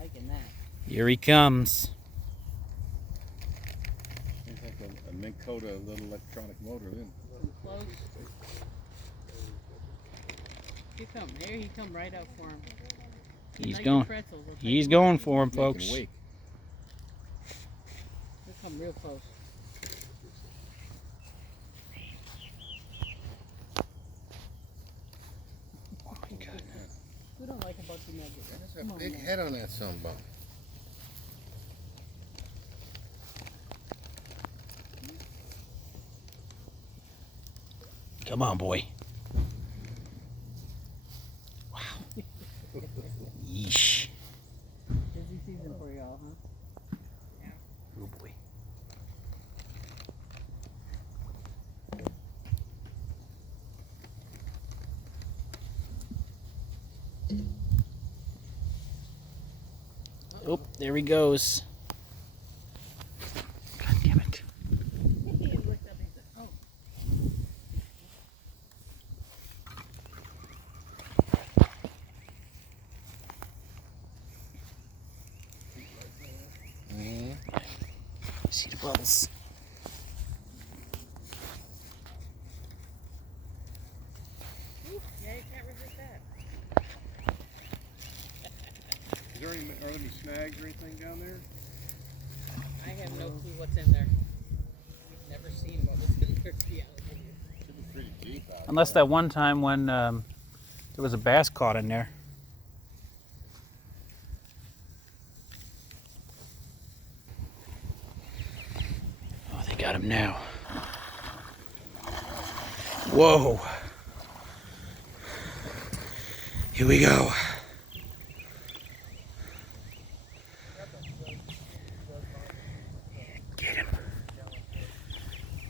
liking that. Here he comes. It's like a Minn Kota little electronic motor, isn't it? Too close. Here come. There he come right out for him. He's Like going. pretzels, He's going for him, Making folks. wake. He'll come real close. Oh my God. Who don't like a bunch of nuggets? There's a big head on that sunbone. Come on, boy. Wow. Yeesh. Busy season for y'all, huh? Oh boy. Oh, there he goes. God damn it. He looked up and said, "Oh." See the bubbles. Yeah, you can't resist that. Is there any, are there any snags or anything down there? I have no clue what's in there. We've never seen what was in there, to be honest with you. Should be pretty deep out Unless that one time when there was a bass caught in there. Oh, they got him now. Whoa. Here we go. Get him.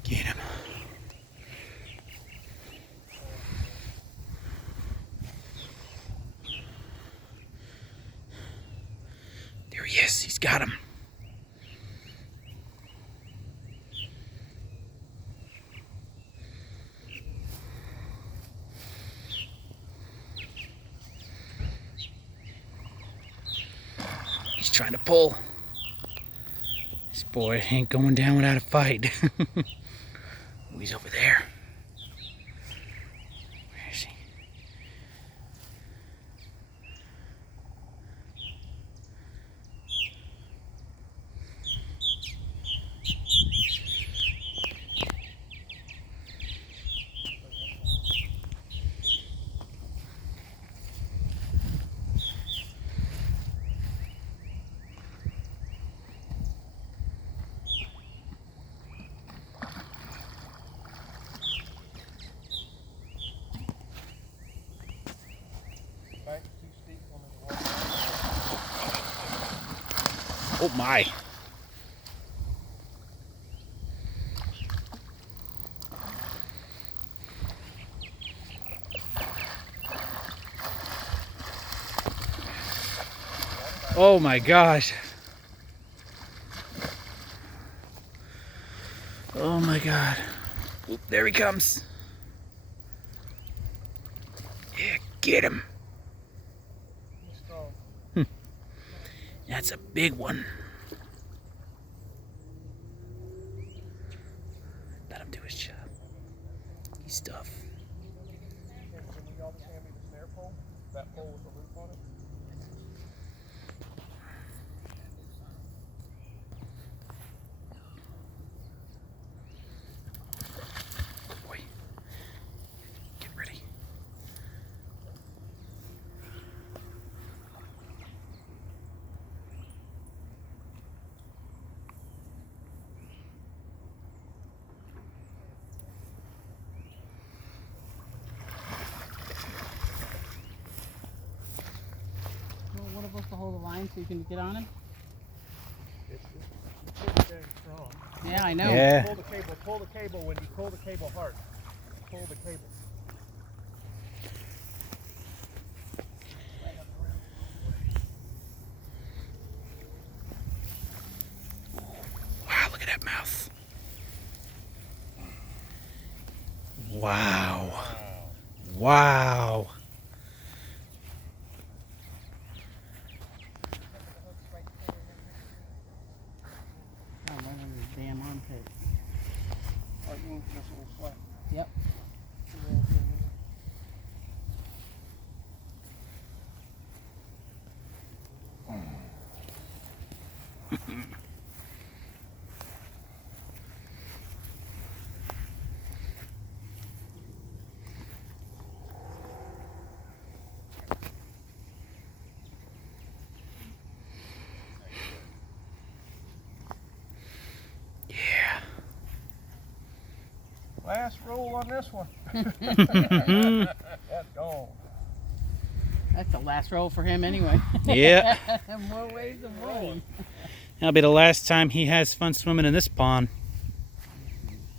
Get him. There he is. He's got him. He's trying to pull. This boy ain't going down without a fight. Oh, he's over there. Where is he? Oh my. Oh my gosh. Oh my God. Oop, there he comes. Yeah, get him. That's a big one. Let him do his job. He's tough. That pole with the loop on it? Boy. Get ready. Want one of us to hold the line so you can get on him? It's pretty dang strong. Yeah, I know. Yeah. Pull the cable when you pull the cable hard. Pull the cable. Wow, look at that mouth. Wow. Wow. Okay. Like this little flat. Yep. Last roll on this one. That's gone. That's the last roll for him anyway. Yeah. More ways than one. That'll be the last time he has fun swimming in this pond.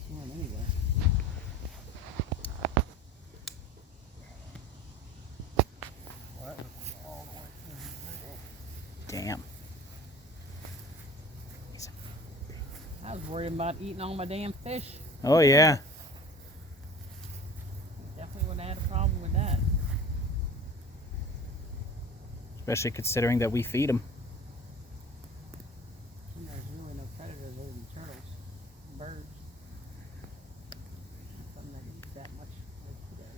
Swim anyway. Well, that was all the way through. Damn. I was worried about eating all my damn fish. Oh yeah. Definitely would have had a problem with that. Especially considering that we feed him. And there's really no predators other than turtles, birds. Something that eats that much like today.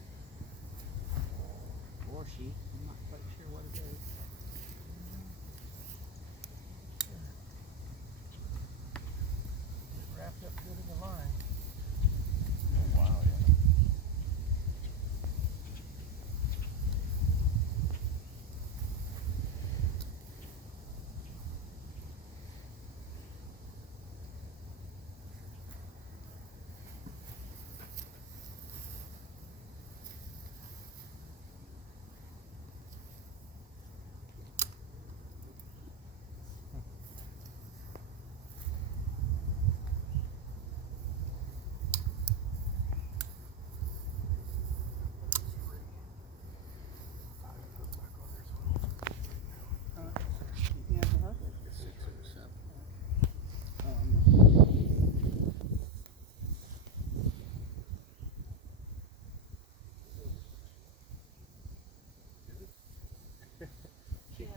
Or sheep. I'm not quite sure what it is. Wrapped up good in the line. Oh, wow, yeah.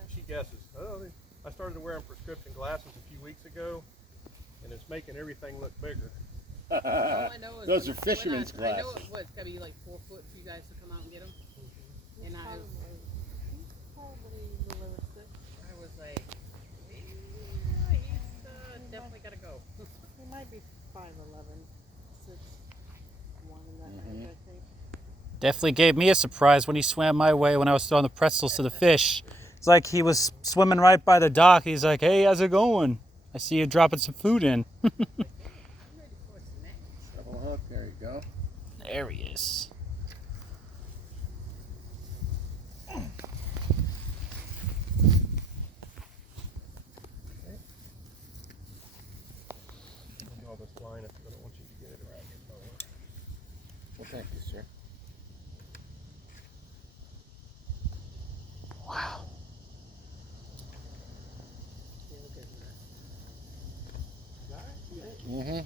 She guesses. Oh, I started wearing prescription glasses a few weeks ago, and it's making everything look bigger. All I know is Those are when fisherman's I know glasses. it's gotta be like 4 foot for you guys to come out and get them. And I was like, yeah, he's definitely gotta go. He might be 5'11", 6'1" in that range, I think. Definitely gave me a surprise when he swam my way when I was throwing the pretzels to the fish. It's like he was swimming right by the dock. He's like, hey, how's it going? I see you dropping some food in. I'm ready for a snack. Double hook, there you go. There he is. Draw this line if I don't want you to get it around your boat. Well, thank you, sir. Wow. Mm-hmm.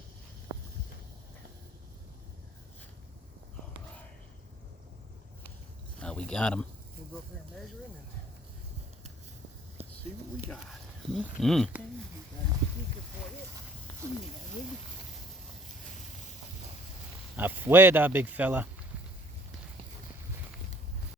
Oh, we got him. We'll go up there and measure him and see what we got. Mm. Afuera, big fella.